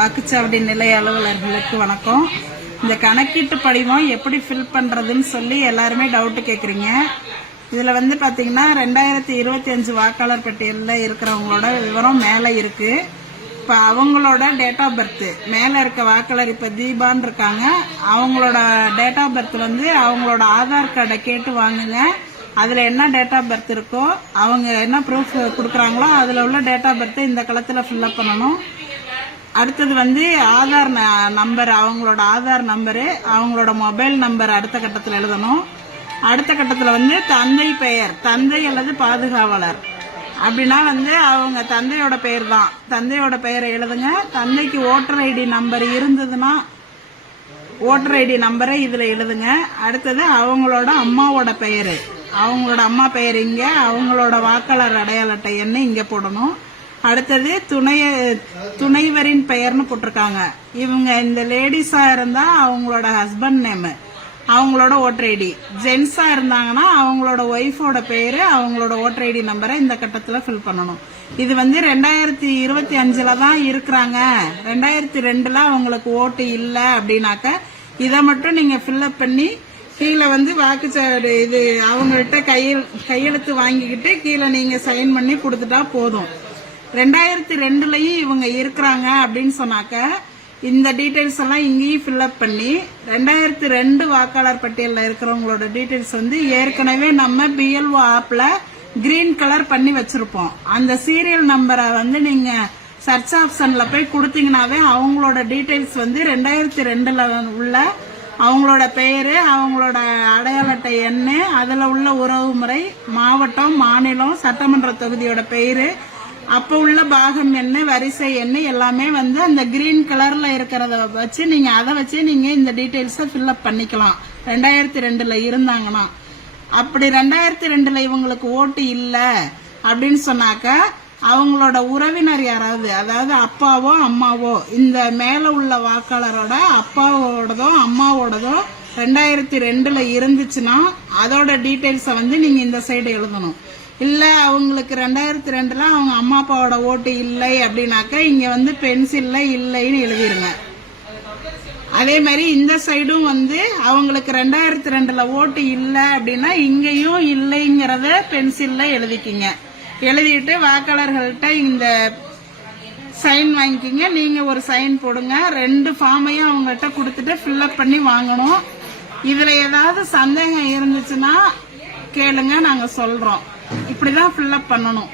வாக்குச்சாவடி நிலைய அலுவலர்களுக்கு வணக்கம். இந்த கணக்கீட்டு படிவம் எப்படி ஃபில் பண்றதுன்னு சொல்லி எல்லாருமே டவுட் கேக்குறீங்க. இதுல வந்து பாத்தீங்கன்னா 2025 வாக்காளர் பட்டியலில் இருக்கிறவங்களோட விவரம் மேல இருக்கு. இப்ப அவங்களோட டேட் ஆஃப் பர்த் மேல இருக்க வாக்காளர் இப்ப தீபான்னு இருக்காங்க. அவங்களோட டேட் ஆஃப் பர்த் வந்து அவங்களோட ஆதார் கார்டை கேட்டு வாங்குங்க. அதுல என்ன டேட் ஆஃப் பர்த் இருக்கோ அவங்க என்ன ப்ரூஃப் கொடுக்குறாங்களோ அதுல உள்ள டேட் ஆஃப் பர்த் இந்த களத்துல ஃபில்அப் பண்ணணும். அடுத்தது வந்து ஆதார் நம்பர், அவங்களோட ஆதார் நம்பரு, அவங்களோட மொபைல் நம்பர் அடுத்த கட்டத்தில் எழுதணும். அடுத்த கட்டத்தில் வந்து தந்தை பெயர், தந்தை அல்லது பாதுகாவலர் அப்படின்னா வந்து அவங்க தந்தையோட பெயர் தான், தந்தையோட பெயரை எழுதுங்க. தந்தைக்கு ஓட்டர் ஐடி நம்பர் இருந்ததுன்னா ஓட்டர் ஐடி நம்பரை இதுல எழுதுங்க. அடுத்தது அவங்களோட அம்மாவோட பெயரு, அவங்களோட அம்மா பெயர் இங்க, அவங்களோட வாக்காளர் அடையாள அட்டை எண்ணை இங்க போடணும். அடுத்தது துணைவரின் பெயர்னு போட்டிருக்காங்க. இவங்க இந்த லேடிஸா இருந்தா அவங்களோட ஹஸ்பண்ட் நேம், அவங்களோட ஓட்டர் ஐடி. ஜென்ஸா இருந்தாங்கன்னா அவங்களோட ஒய்ஃபோட பேரு, அவங்களோட ஓட்டர் ஐடி நம்பரை இந்த கட்டத்துல ஃபில் பண்ணணும். இது வந்து 2025 தான் இருக்கிறாங்க, 2002 அவங்களுக்கு ஓட்டு இல்ல அப்படின்னாக்க இதை மட்டும் நீங்க ஃபில்அப் பண்ணி கீழே வந்து வாக்குச்சாவடி இது அவங்கள்ட்ட கையெழுத்து வாங்கிக்கிட்டு கீழே நீங்க சைன் பண்ணி கொடுத்துட்டா போதும். 2002 இவங்க இருக்கிறாங்க அப்படின்னு சொன்னாக்க இந்த டீடைல்ஸ் எல்லாம் இங்கேயும் ஃபில்அப் பண்ணி 2002 வாக்காளர் பட்டியலில் இருக்கிறவங்களோட டீடைல்ஸ் வந்து ஏற்கனவே நம்ம பிஎல்ஓ ஆப்ல கிரீன் கலர் பண்ணி வச்சிருப்போம். அந்த சீரியல் நம்பரை வந்து நீங்க சர்ச் ஆப்ஷன்ல போய் கொடுத்தீங்கன்னாவே அவங்களோட டீடைல்ஸ் வந்து 2002 உள்ள அவங்களோட பெயரு, அவங்களோட அடையாள அட்டை எண்ணு, அதுல உள்ள உறவு முறை, மாவட்டம், மாநிலம், சட்டமன்ற தொகுதியோட பெயரு, அப்ப உள்ள பாகம் என்ன, வரிசை என்ன எல்லாமே வந்து அந்த கிரீன் கலர்ல இருக்கிறத வச்சு நீங்க அதை வச்சு நீங்க இந்த டீடைல்ஸை ஃபில்அப் பண்ணிக்கலாம். 2002 இருந்தாங்கன்னா. அப்படி 2002 இவங்களுக்கு ஓட்டு இல்ல அப்படின்னு சொன்னாக்க அவங்களோட உறவினர் யாராவது, அதாவது அப்பாவோ அம்மாவோ, இந்த மேல உள்ள வாக்காளரோட அப்பாவோடதோ அம்மாவோடதோ 2002 இருந்துச்சுன்னா அதோட டீடைல்ஸை வந்து நீங்க இந்த சைடு எழுதணும். இல்ல அவங்களுக்கு 2002 அவங்க அம்மா அப்பாவோட ஓட்டு இல்லை அப்படின்னாக்க இங்க வந்து பென்சில்ல இல்லைன்னு எழுதிருங்க. அதே மாதிரி இந்த சைடும் வந்து அவங்களுக்கு 2002 ஓட்டு இல்லை அப்படின்னா இங்கேயும் இல்லைங்கிறத பென்சில்ல எழுதிக்கிங்க. எழுதிட்டு வாக்காளர்கள்ட்ட இந்த சைன் வாங்கிக்கிங்க. நீங்க ஒரு சைன் போடுங்க. 2 ஃபார்மையும் அவங்கள்ட்ட கொடுத்துட்டு ஃபில்அப் பண்ணி வாங்கணும். இதுல ஏதாவது சந்தேகம் இருந்துச்சுன்னா கேளுங்க, நாங்க சொல்றோம். இப்படிதான் ஃபில்அப் பண்ணணும்.